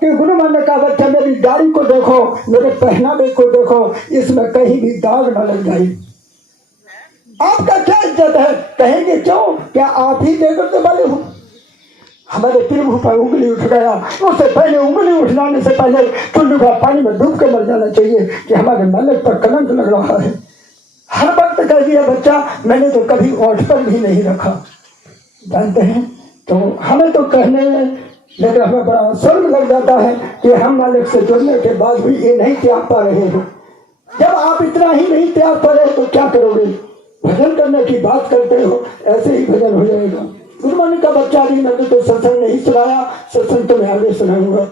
कि गुरु महाराज ने कहा बच्चा मेरी दाढ़ी को देखो, मेरे पहनावे को देखो, इसमें कहीं भी दाग न लग जाए। आपका क्या इज्जत है? कहेंगे क्यों? क्या आप ही देवते वाले हो? हमारे प्रभु पर उंगली उठ गया, उससे पहले उंगली उठाने से पहले चुल्लू का पानी में डूब के मर जाना चाहिए कि हमारे मालिक पर कलंक लग रहा है। हर वक्त कह दिया बच्चा मैंने तो कभी ओठ पर भी नहीं रखा। जानते हैं तो हमें तो कहने में लेकिन हमें बड़ा शर्म लग जाता है कि हम मालिक से जुड़ने के बाद भी ये नहीं त्याग पा रहे हो। जब आप इतना ही नहीं त्याग पा रहे तो क्या करोगे? भजन करने की बात करते हो, ऐसे ही भजन हो जाएगा। गुरु महाराज का बच्चा भी मैंने तो सत्संग नहीं सुनाया, सत्संग तो मैं आगे सुनाऊंगा।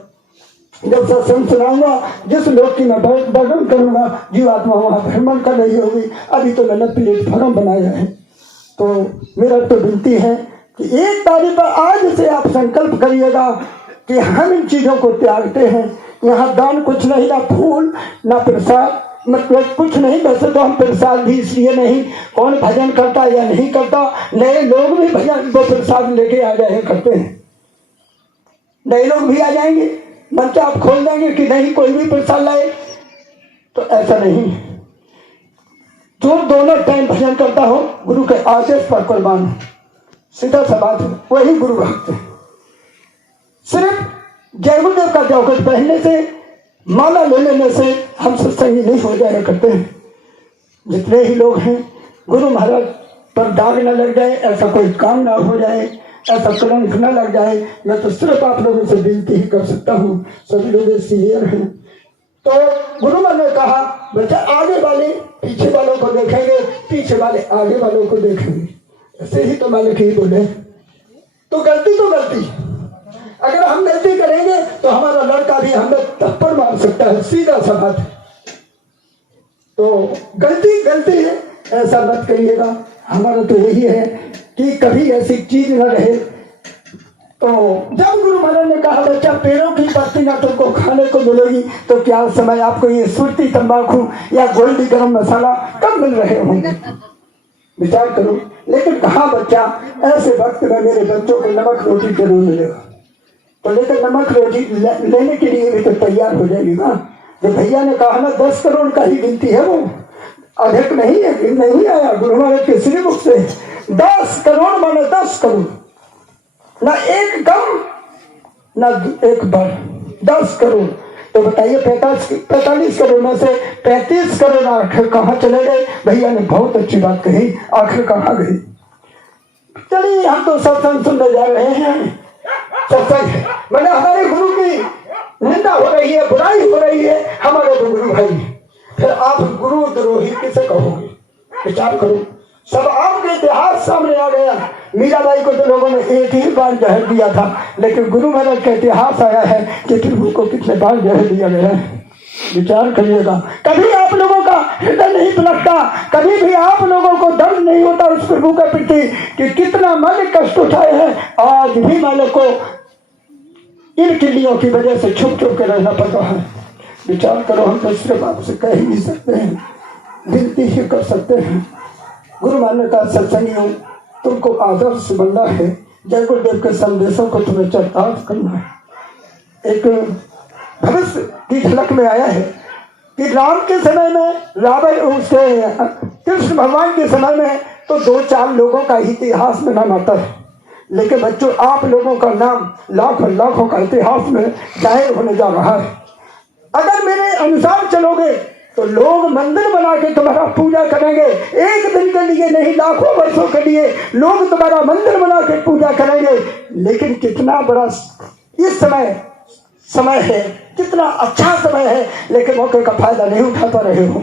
जब सत्संग सुनाऊंगा जिस लोग की मैं वर्णन करूंगा जीवात्मा वहां भ्रमण कर रही होगी। अभी तो मैंने प्लेटफॉर्म बनाया है। तो मेरा तो विनती है कि एक तारीख पर आज से आप संकल्प करिएगा कि हम इन चीजों को त्यागते हैं। यहाँ दान कुछ नहीं, ना फूल ना प्रसाद, मतलब कुछ नहीं। वैसे तो हम प्रसाद भी इसलिए नहीं, कौन भजन करता या नहीं करता, नए लोग भी भजन वो प्रसाद लेके आ जाए करते हैं। नए लोग भी आ जाएंगे, मंच आप खोल देंगे कि नहीं कोई भी प्रसाद लाए, तो ऐसा नहीं। जो दोनों टाइम भजन करता हो गुरु के आदेश पर कुर्बान, सीधा सा बात है, वही गुरु भक्त है। सिर्फ जय गुरुदेव का जौकट पहनने से, माला ले लेने से हम सत्संगी नहीं हो जाया करते हैं। जितने ही लोग हैं गुरु महाराज पर दाग न लग जाए, ऐसा कोई काम ना हो जाए, ऐसा कलंक न लग जाए। मैं तो सिर्फ आप लोगों से विनती ही कर सकता हूँ, सभी लोग सीनियर हैं। तो गुरु महाराज ने कहा बच्चा आगे वाले पीछे वालों को देखेंगे, पीछे वाले आगे वालों को देखेंगे। ऐसे ही तो मालिक ही बोले। तो गलती अगर हम गलती करेंगे तो हमारा लड़का भी हमें थप्पड़ मार सकता है, सीधा सा बात है। तो गलती है, ऐसा मत करिएगा। हमारा तो यही है कि कभी ऐसी चीज न रहे। तो जब गुरु महाराज ने कहा बच्चा पेड़ों की पत्ती ना तुमको खाने को मिलेगी, तो क्या समय आपको ये सुरती तंबाकू या गोल्डी गरम मसाला कब मिल रहे होंगे? विचार करो। लेकिन कहा बच्चा ऐसे वक्त में मेरे बच्चों को नमक रोटी जरूर मिलेगा। तो लेकर नमक रोटी लेने के लिए भी तो तैयार हो जाएगी ना। जो भैया ने कहा ना 10 करोड़ का ही गिनती है, वो अधिक नहीं है, नहीं आया गुरु महाराज के श्रीमुख से। 10 करोड़ माने 10 करोड़, ना एक कम ना एक बढ़, 10 करोड़। तो बताइए 45 करोड़ में से 35 करोड़ आखिर कहाँ चले गए? भैया ने बहुत अच्छी बात कही, आखिर कहाँ गई? चलिए हम तो सत्संग सुनने जा रहे हैं, सत्संग है मैंने हमारे गुरु की निंदा हो रही है, बुराई हो रही है, हमारे तो गुरु भाई। फिर आप गुरु द्रोही किसे कहोगे? विचार करो। सब आपके इतिहास सामने आ गया। मीराबाई को तो लोगों ने एक ही बार जहर दिया था, लेकिन गुरु महाराज का इतिहास आया है कि प्रभु को कितने बार जहर दिया गया है। विचार करिएगा। कभी आप लोगों का हृदय नहीं पलटता, कभी भी आप लोगों को दर्द नहीं होता उस प्रभु के प्रति कि कितना मालिक कष्ट उठाए हैं। आज भी मालिक को इन किलियों की वजह से छुप के रहना पड़ता है। विचार करो। हम तो सिर्फ आपसे कह ही नहीं सकते हैं, विनती ही कर सकते हैं। गुरु महाराज का सत्संगियों तुमको आदर्श बनना है, जय गुरुदेव के संदेशों को तुम्हें चरितार्थ करना है। एक भविष्य की झलक में आया है कि राम के समय में, रावण उसके कृष्ण भगवान के समय में तो 2-4 लोगों का इतिहास में नाम आता है, लेकिन बच्चों आप लोगों का नाम लाखों का इतिहास में जाहिर होने जा रहा है। अगर मेरे अनुसार चलोगे तो लोग मंदिर बना के तुम्हारा पूजा करेंगे। एक दिन के लिए नहीं, लाखों वर्षों के लिए लोग तुम्हारा मंदिर बना के पूजा करेंगे। लेकिन कितना बड़ा इस समय है, कितना अच्छा समय है, लेकिन मौके का फायदा नहीं उठा पा रहे हो।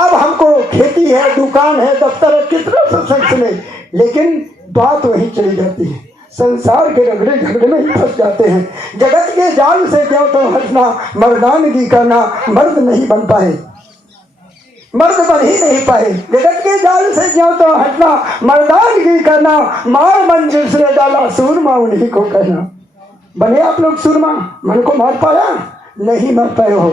अब हमको खेती है, दुकान है, दफ्तर है, कितना सत्संग सुने, लेकिन बात वहीं चली जाती है। संसार के रगड़े झगड़े में ही फंस जाते हैं। जगत के जाल से क्यों तो हटना, मर्दानगी करना, मर्द नहीं बन पाए, मर्द बन ही नहीं पाए। जगत के जाल से क्यों तो हटना, मर्दानगी करना, मार मन जिसने डाला सूरमा उन्हीं को कहना। बने आप लोग सूरमा? मन को मार पाया? नहीं मार पाए हो।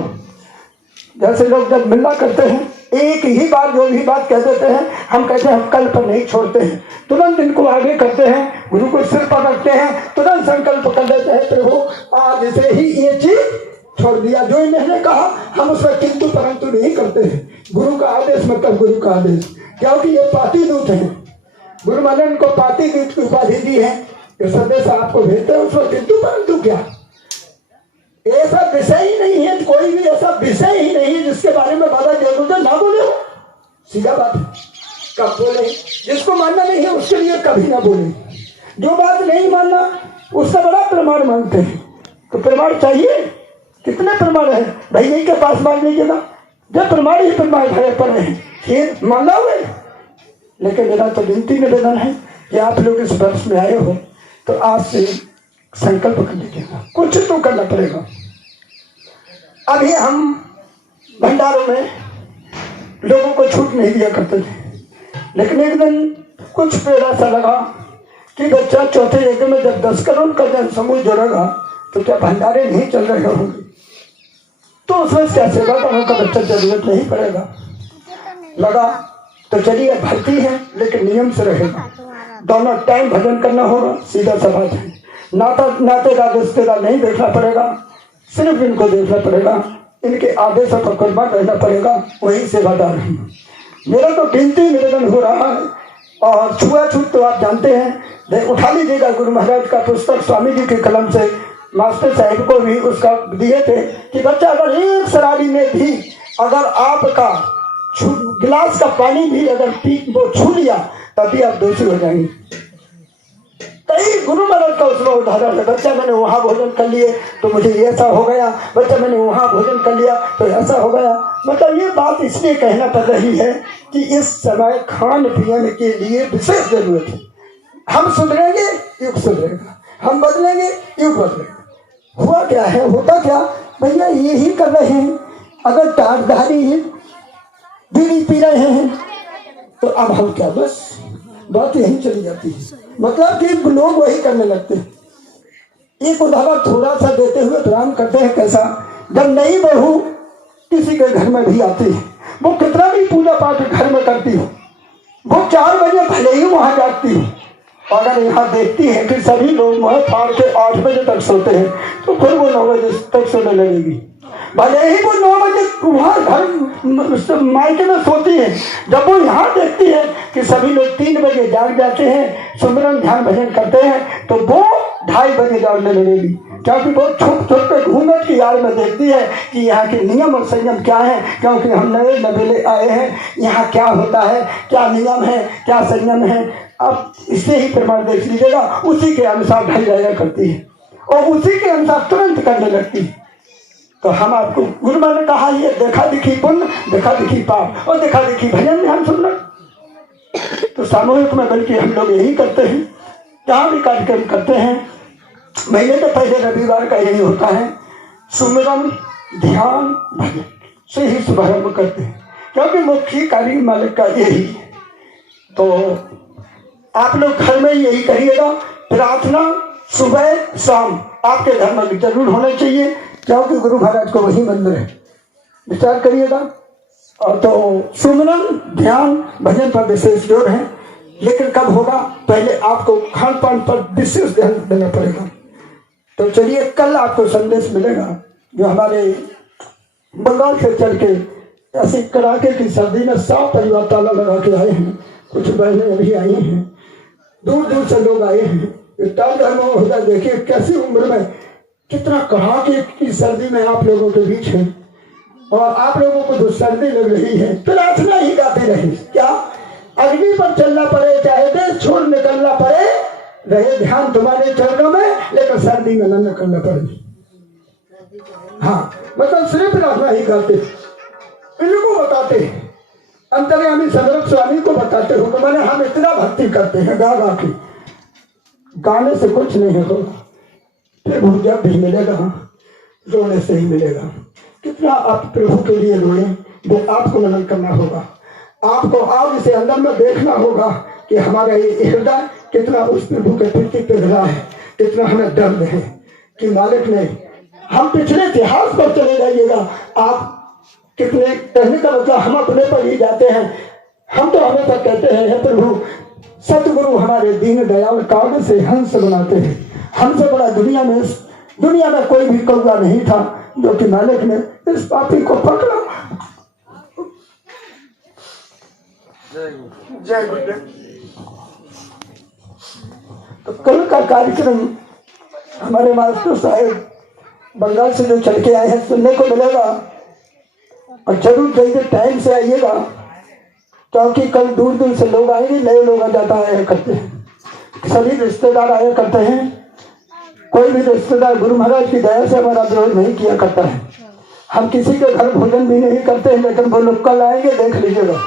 जैसे लोग जब मिलना करते हैं एक ही बार जो भी बात कह देते हैं, हम कहते हैं हम कल पर नहीं छोड़ते हैं, तुरंत इनको आगे करते हैं, गुरु को सिर पर रखते हैं, तुरंत संकल्प कर लेते हैं प्रभु आज से ही ये चीज छोड़ दिया। जो इन्होंने कहा हम उसमें किंतु परंतु नहीं करते हैं। गुरु का आदेश मतलब गुरु का आदेश, क्योंकि ये पाती दूत है। गुरु मैंने इनको पाती दूत की उपाधि दी है। ये संदेश आपको भेजते हैं, उसमें किंतु परंतु क्या, ऐसा विषय ही नहीं है, कोई भी ऐसा विषय ही नहीं है जिसके बारे में बाबा जयगुरुदेव ना बोले हो। सीधा बात है, कब बोले? जिसको मानना नहीं है उसके लिए कभी ना बोले। जो बात नहीं मानना उससे बड़ा प्रमाण मानते हैं। तो प्रमाण चाहिए, कितने प्रमाण है भैया के पास मान लीजिएगा, जब प्रमाण ही प्रमाण भरे पड़े हैं फिर मानना हुए। लेकिन मेरा तो विनती निवेदन है कि आप लोग इस वर्ष में आए हो तो आज से संकल्प कर लीजिएगा, कुछ तो करना पड़ेगा। अभी हम भंडारों में लोगों को छूट नहीं दिया करते थे, लेकिन एक दिन कुछ पेड़ ऐसा लगा कि बच्चा चौथे यज्ञ में जब 10 करोड़ का जन समूह जुड़ेगा तो क्या भंडारे नहीं चल रहे होंगे, तो उसमें क्या सेवा करने का बच्चा जरूरत नहीं पड़ेगा। लगा तो चलिए भर्ती है लेकिन नियम से रहेगा, दोनों टाइम भजन करना होगा, सीधा सा बात है। नातेदार रिश्तेदार नहीं देखना पड़ेगा, सिर्फ इनको देखना पड़ेगा, इनके आदेशों पर कुर्बान रहना पड़ेगा, वही सेवादार है। मेरा तो विनती निवेदन हो रहा है। और छुआछूत तो आप जानते हैं, उठा लीजिएगा गुरु महाराज का पुस्तक स्वामी जी के कलम से मास्टर साहब को भी उसका दिए थे कि बच्चा अगर एक शराबी में भी अगर आपका गिलास का पानी भी अगर वो छू लिया तभी आप दोषी हो जाएंगे। कई गुरु महाराज का उसमें उदाहरण है, बच्चा मैंने वहाँ भोजन कर लिए तो मुझे ऐसा हो गया, बच्चा मैंने वहाँ भोजन कर लिया तो ऐसा हो गया। मतलब ये बात इसलिए कहना पड़ रही है कि इस समय खान पीने के लिए विशेष जरूरत है। हम सुधरेंगे युग सुधरेगा, हम बदलेंगे युग बदलेगा। हुआ क्या है, होता क्या भैया यही कर रहे हैं। अगर टाटधारी बीड़ी पी रहे हैं तो अब हम क्या, बस बात यही चली जाती है। मतलब कि लोग वही करने लगते हैं। एक उदाहरण थोड़ा सा देते हुए प्रणाम करते हैं। कैसा, जब नई बहू किसी के घर में भी आती है, वो कितना भी पूजा पाठ घर में करती हो, वो 4 बजे भले ही वहां जाती हो, अगर यहाँ देखती है कि सभी लोग वह फाड़ के 8 बजे तक सोते हैं तो फिर वो 9 बजे तक सोने लगेगी। भले ही वो 9 बजे वहाँ घर मायके में सोती है, जब वो यहाँ देखती है कि सभी लोग 3 बजे जाग जाते हैं, सुमिरन ध्यान भजन करते हैं, तो वो 2:30 बजे जागने लगेगी। क्योंकि वो छुप छुप के घूंघट की आड़ में देखती है कि यहाँ के नियम और संयम क्या है, क्योंकि हम नए नवेले आए हैं, यहाँ क्या होता है, क्या नियम है, क्या संयम है। अब इससे ही प्रमाण देख लीजिएगा, उसी के अनुसार ढल जाया करती है और उसी के अनुसार तुरंत करने लगती है। तो हम आपको गुरु माँ ने कहा ये देखा दिखी पुण्य, देखा दिखी पाप और देखा दिखी भजन ध्यान सुनना। तो सामूहिक में बल्कि हम लोग यही करते हैं, जहाँ भी कार्यक्रम करते हैं महीने के पहले रविवार का यही होता है, सुमिरन ध्यान भजन से ही शुभारंभ करते हैं, क्योंकि मुख्य कार्य मालिक का यही है। तो आप लोग घर में यही करिएगा, प्रार्थना सुबह शाम आपके घर में जरूर होना चाहिए, क्योंकि गुरु महाराज को वही मंदिर है। विचार करिएगा। और तो सुमिरन ध्यान भजन पर विशेष जोर है, लेकिन कब होगा, पहले आपको खान पान पर विशेष ध्यान देना पड़ेगा। तो चलिए कल आपको संदेश मिलेगा, जो हमारे बंगाल से चल के ऐसे कड़ाके की सर्दी में 100 परिवार ताला लगा के आए हैं, कुछ बहनें अभी आई हैं, दूर दूर से लोग आए हैं। होता देखिए कैसी उम्र में कितना कड़ाके की सर्दी में आप लोगों के बीच है, और आप लोगों को जो सर्दी लग रही है प्रार्थना ही गाते रहे। क्या अग्नि पर चलना पड़े, चाहे देश छोड़ निकलना पड़े, रहे ध्यान तुम्हारे चरणों में, लेकिन सर्दी में न करना पड़े। हाँ, मतलब सिर्फ प्रार्थना ही करते, इनको बताते अंतर्यामी सदरक स्वामी को बताते हो, तो मैंने हम इतना भक्ति करते हैं गा गा के, गाने से कुछ नहीं होगा, फिर भूजा भी मिलेगा, रोने से ही मिलेगा। कितना आप प्रभु के लिए रोए, वो आपको मनन करना होगा, आपको आग से अंदर में देखना होगा कि हमारा ये हृदय कितना उस प्रभु के प्रति पिघला है, कितना हमें दर्द है कि मालिक ने। हम पिछले इतिहास पर चले जाइएगा, आप कितने कहने का मतलब हम अपने पर ही जाते हैं। हम तो हमेशा कहते हैं, हे प्रभु सतगुरु हमारे दीन दयाल कागज से हंस बनाते हैं। हमसे बड़ा दुनिया में कोई भी कौवा नहीं था जो कि मालिक ने इस पापी को पकड़ा। जय गुरुदेव। तो कल का कार्यक्रम हमारे मास्टर साहब बंगाल से जो चल के आए हैं सुनने को मिलेगा, और जरूर जल्दी टाइम से आइएगा, क्योंकि कल दूर दूर से लोग आएंगे, नए लोग जाता आया करते हैं, सभी रिश्तेदार आया करते हैं। कोई भी रिश्तेदार गुरु महाराज की दया से हमारा विरोध नहीं किया करता है। हम किसी के घर भोजन भी नहीं करते हैं, लेकिन वो लोग कल आएंगे, देख लीजिएगा,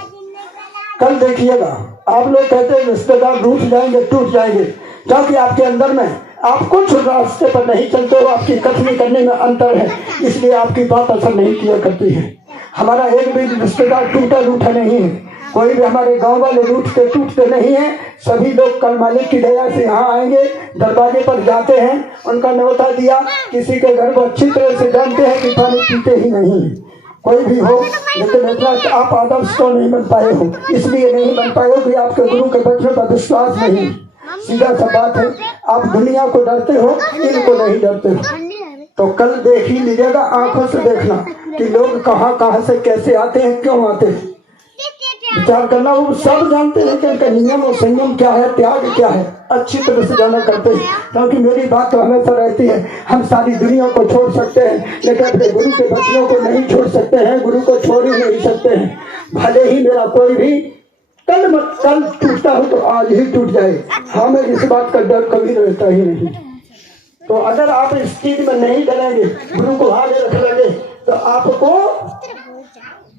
कल देखिएगा। आप लोग कहते हैं रिश्तेदार रूठ जाएंगे, टूट जाएंगे, क्योंकि आपके अंदर में आप कुछ रास्ते पर नहीं चलते हो, आपकी कथनी करने में अंतर है, इसलिए आपकी बात असर नहीं किया करती है। हमारा एक भी रिश्तेदार टूटा रूठा नहीं है, कोई भी हमारे गांव वाले रूठते टूटते नहीं है। सभी लोग कल मालिक की दया से यहाँ आएंगे, दरवाजे पर जाते हैं, उनका न्योता दिया। किसी के घर को अच्छी तरह से जानते हैं कि पानी पीते ही नहीं है, कोई भी हो, लेकिन इतना आप आदर्श तो नहीं बन पाए हो, इसलिए नहीं बन पाए हो कि आपके गुरु के वचनों पर विश्वास नहीं। सीधा सा बात है, आप दुनिया को डरते हो, इनको नहीं डरते हो। तो कल देख ही लीजिएगा, आंखों से देखना कि लोग कहाँ से कैसे आते हैं, क्यों आते हैं, विचार करना। वो सब जानते हैं कि उनका नियम और संयम क्या है, त्याग क्या है, अच्छी तरह से जाना करते हैं। क्योंकि मेरी बात तो हमेशा रहती है, हम सारी दुनिया को छोड़ सकते हैं, लेकिन अपने गुरु के वचनों को नहीं छोड़ सकते हैं, गुरु को छोड़ ही नहीं सकते हैं। भले ही मेरा कोई भी कल टूटता हो तो आज ही टूट जाए, हमें इस बात का डर कभी रहता ही नहीं। तो अगर आप इस चीज में नहीं डरेंगे, गुरु को आगे रख लेंगे, तो आपको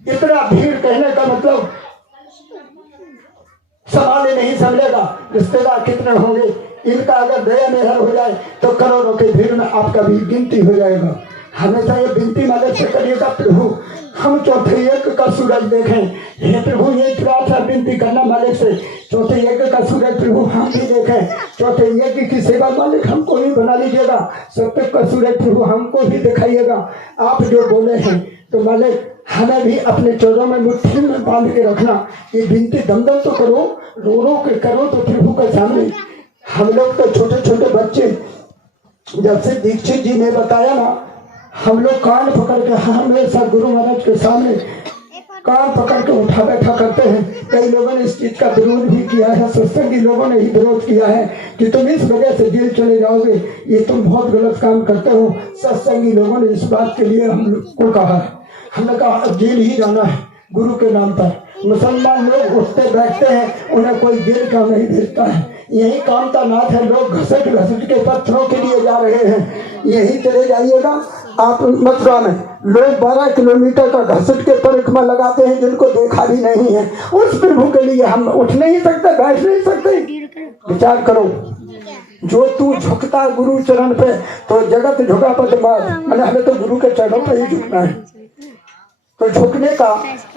इतना भीड़ कहने का मतलब सवाल ही नहीं समझेगा। रिश्तेदार कितने होंगे, इनका अगर दया मेहर हो जाए तो करोड़ों की भीड़ में आपका भी गिनती हो जाएगा। हमेशा ये विनती मालिक से करिएगा, प्रभु हम चौथे यज्ञ का सूरज देखें। हे प्रभु ये प्रार्थना विनती करना मालिक से, चौथे यज्ञ का सूरज प्रभु हम भी देखें। चौथे यज्ञ की सेवा मालिक हमको भी बना लीजिएगा, सत्य का सूरज प्रभु हमको भी दिखाइएगा। आप जो बोले हैं तो मालिक हमें भी अपने चौरों में मुट्ठी में बांध के रखना। ये विनती दमदम तो करो, रो रो के करो तो प्रभु के सामने। हम लोग तो छोटे छोटे बच्चे, जब से दीक्षित जी ने बताया ना, हम लोग कान पकड़ के हमेशा गुरु महाराज के सामने कान पकड़ के उठा बैठा करते हैं। कई लोगों ने इस चीज का विरोध भी किया है, सत्संगी लोगों ने ही विरोध किया है कि तुम इस वजह से जेल चले जाओगे, ये तुम बहुत गलत काम करते हो। सत्संगी लोगों ने इस बात के लिए हम लोग को कहा है, हमने कहा जेल ही जाना है गुरु के नाम पर। मुसलमान लोग उठते बैठते हैं, उन्हें कोई जेल का नहीं भेजता है। यही काम का नाथ है, लोग घसट घसट के पत्थरों के लिए जा रहे हैं। यही चले जाइएगा आप मथुरा में, लोग 12 किलोमीटर का घसट के परिक्रमा लगाते हैं, जिनको देखा भी नहीं है। उस प्रभु के लिए हम उठ नहीं सकते, बैठ नहीं सकते। विचार करो, जो तू झुकता गुरु चरण पे तो जगत झुका पदमार, मैंने हमें तो गुरु के चरणों पे ही झुकना है। तो झुकने का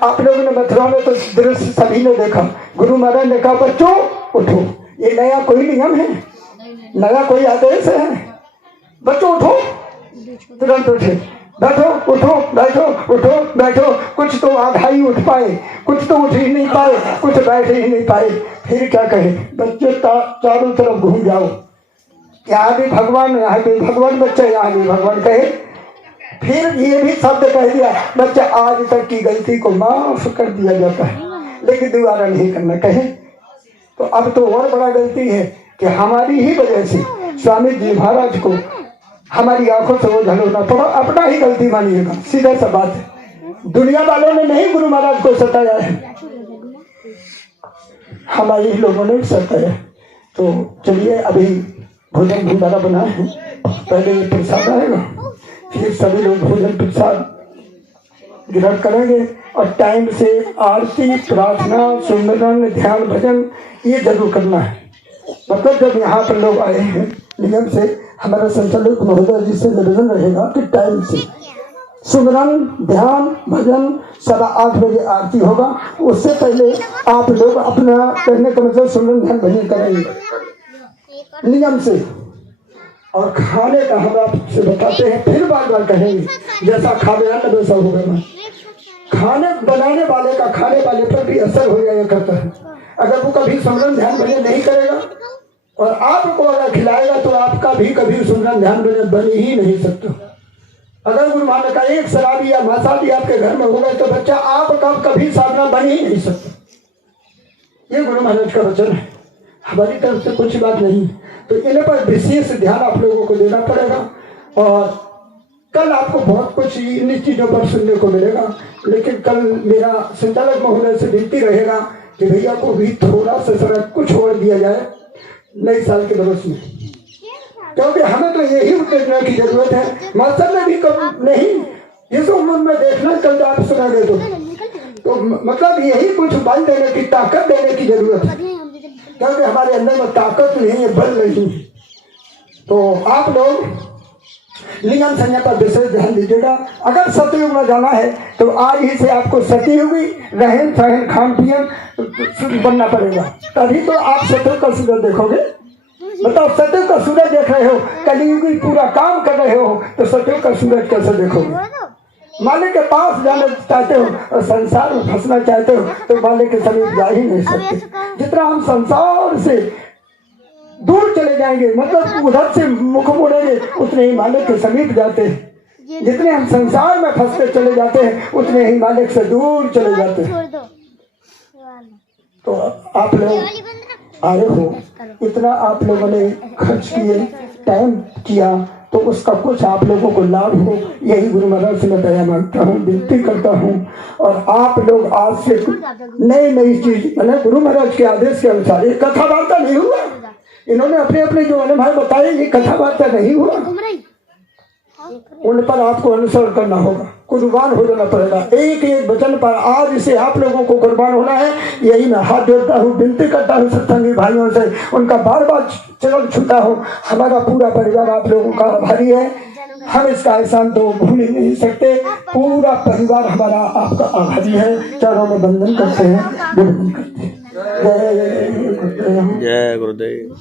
आप लोगों ने मथुरा में तो दृश्य सभी ने देखा। गुरु महाराज ने कहा बच्चों उठो, ये नया कोई नियम है, नया कोई आदेश है, बच्चों उठो, तुरंत उठे, बैठो उठो बैठो उठो बैठो। कुछ तो आधा ही उठ पाए, कुछ तो उठ ही नहीं पाए, कुछ बैठ ही नहीं पाए। फिर क्या कहे, बच्चे चारों तरफ घूम जाओ, यहाँ भी भगवान, यहाँ भी भगवान, बच्चे यहाँ भी भगवान कहे। फिर ये भी शब्द कह दिया, बच्चा आज तक की गलती को माफ कर दिया जाता है, लेकिन दोबारा नहीं करना कहे। तो अब तो और बड़ा गलती है कि हमारी ही वजह से स्वामी जी महाराज को हमारी आंखों से ओझल होना पड़ा। अपना ही गलती मानिएगा, सीधा सा बात है। दुनिया वालों ने नहीं गुरु महाराज को सताया है, हमारे ही लोगों ने सताया। तो चलिए अभी भोजन भंडारा बना है, पहले ये प्रसाद आएगा, फिर सभी लोग भोजन प्रसाद ग्रहण करेंगे। और टाइम से आरती, प्रार्थना, सुमिरन, ध्यान, भजन ये जरूर करना है। मतलब जब यहाँ पर लोग आए हैं, नियम से हमारा संचालक महोदय जी से निवेदन रहेगा कि टाइम से सुमिरन, ध्यान, भजन 8:15 बजे आरती होगा। उससे पहले आप लोग अपना कहने का मतलब सुमिरन, ध्यान, भजन करेंगे नियम से। और खाने का हम आपसे बताते हैं, फिर बार बार कहेंगे, जैसा खावे आना वैसा होगा। खाने बनाने वाले का खाने वाले पर भी असर हो जाया करता है। अगर वो कभी सुमरन ध्यान भजन नहीं करेगा और आपको अगर खिलाएगा तो आपका भी कभी सुमरन ध्यान भजन बन ही नहीं सकता। अगर गुरु महाराज का एक शराबी या मासाबी आपके घर में होगा तो बच्चा आपका कभी साधना बन ही नहीं सकता। ये गुरु महाराज का वचन है, हमारी तरफ से कुछ बात नहीं। तो इन पर विशेष ध्यान आप लोगों को देना पड़ेगा। और कल आपको बहुत कुछ इन चीजों पर सुनने को मिलेगा, लेकिन कल मेरा संचालक महोदय से विनती रहेगा कि भैया को भी थोड़ा सा जरा कुछ और दिया जाए नए साल के बरस में, क्योंकि हमें तो यही उत्तेजना की जरूरत है। मास्टर ने भी कब नहीं इस उम्र में देखना, कल आप सुनागे तो मतलब यही कुछ बल देने की, ताकत देने की जरूरत है, क्योंकि हमारे अंदर में ताकत नहीं है, बल नहीं है। तो आप लोग लिंगम संज्ञा पर विशेष ध्यान दीजिएगा। अगर सतयुग में जाना है तो आज ही से आपको सतयुगी रहन सहन खान पियन बनना पड़ेगा, तभी तो आप सतयुग का सूरज देखोगे। मतलब सतयुग का सूरज देख रहे हो, कलियुगी पूरा काम कर रहे हो, तो सतयुग का सूरज कैसे देखोगे? मालिक के पास जाना चाहते हो और संसार में फंसना चाहते हो तो मालिक के समीप जा ही नहीं सकते। जितना हम संसार से दूर चले जाएंगे, मतलब उधर से मुख मोड़ेंगे, उतने ही मालिक के समीप जाते हैं। जितने हम संसार में फंसते चले जाते हैं उतने ही मालिक से दूर चले जाते हैं। तो आप लोग आए हो, इतना आप लोगों ने खर्च किए, टाइम किया, तो उसका कुछ आप लोगों को लाभ हो, यही गुरु महाराज से मैं दया मांगता हूँ, विनती करता हूँ। और आप लोग आज से नई नई चीज, मतलब गुरु महाराज के आदेश के अनुसार, ये कथा वार्ता नहीं हुआ, इन्होंने अपने अपने जो अनुभव बताए, ये कथा वार्ता नहीं हुआ, उन पर आपको अनुसरण करना होगा, कुर्बान हो जाना पड़ेगा। एक एक वचन पर आज से आप लोगों को कुर्बान होना है। यही मैं हाथ जोड़ता हूँ, विनती करता हूँ सत्संगी भाइयों से, उनका बार बार चरण छूता हूँ। हमारा पूरा परिवार आप लोगों का आभारी है, हम इसका एहसान तो भूल ही नहीं सकते। पूरा परिवार हमारा आपका आभारी है। चरणों में वंदन करते हैं, विनती करते हैं। जय गुरुदेव।